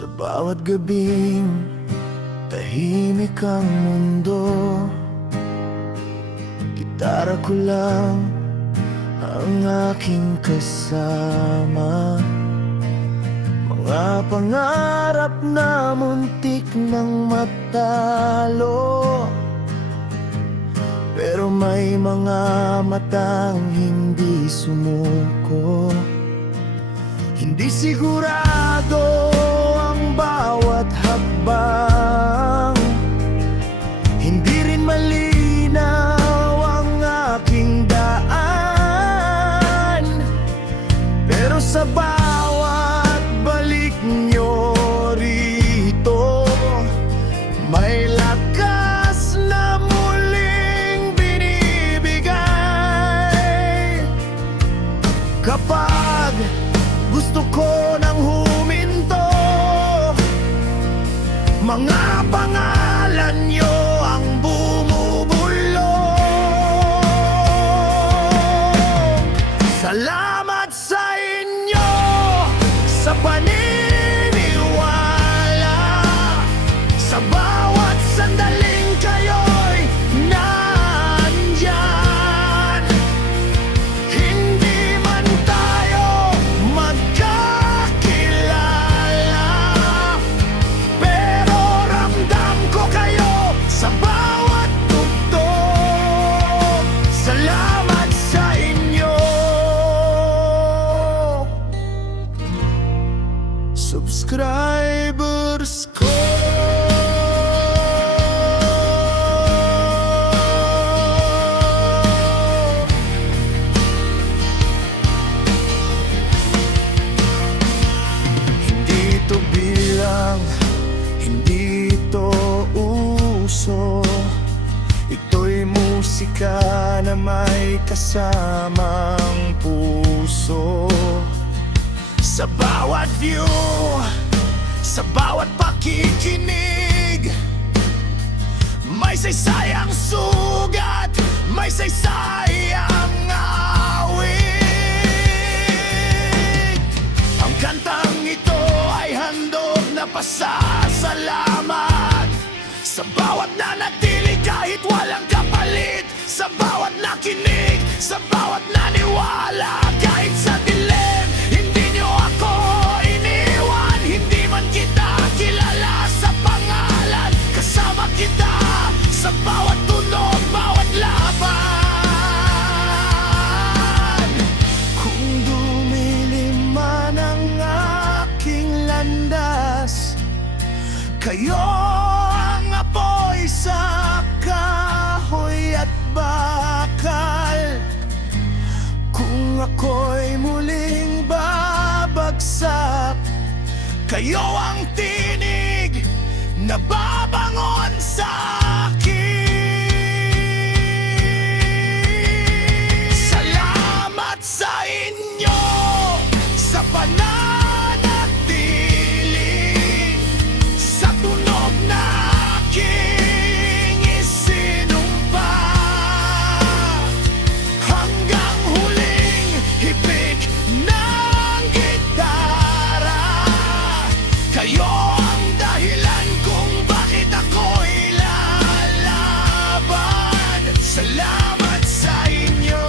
Sa bawat gabing tahimik ang mundo, gitara ko lang ang aking kasama. Mga pangarap na muntik nang matalo, pero may mga matang hindi sumuko. Hindi sigurado ang bawat hakbang, hindi rin malinaw ang aking daan, pero sa bawat balik nyo rito, may lakas na muling binibigay. Kapag gusto ko nang huminto, mga pangalan nyo ang bumubulong. Salamat sa inyo sa paniniwala, sa bawat sandaling kayo'y nandyan. Hindi man tayo magkakilala, pero ramdam ko kayo sa bawat tugtog. Salamat sa inyo. Subscribers ko, hindi ito bilang, hindi ito uso. Ito'y musika na may kasamang puso. Sa bawat view, sa bawat pakikinig, may saysayang sugat, may saysayang awit. Ang kantang ito ay handog na pasasalamat sa bawat nanatili kahit walang kapalit, sa bawat nakinig, sa bawat naniwala kahit sa dilim. Hindi nyo ako iniwan, hindi man kita kilala sa pangalan. Kasama kita sa bawat tunog, bawat laban. Kung dumilim man ang aking landas, kayo ang apoy sa kahoy at bakal. Kung ako'y muling babagsak, kayo ang tinig na babangon sa akin. Salamat sa inyo sa pananatili, sa tunog na aking isinumpa. Hanggang huling hibik ng gitara, kayo ang dahilan kung bakit ako'y lalaban. Salamat sa inyo.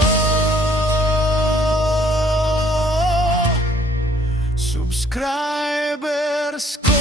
Subscribers ko.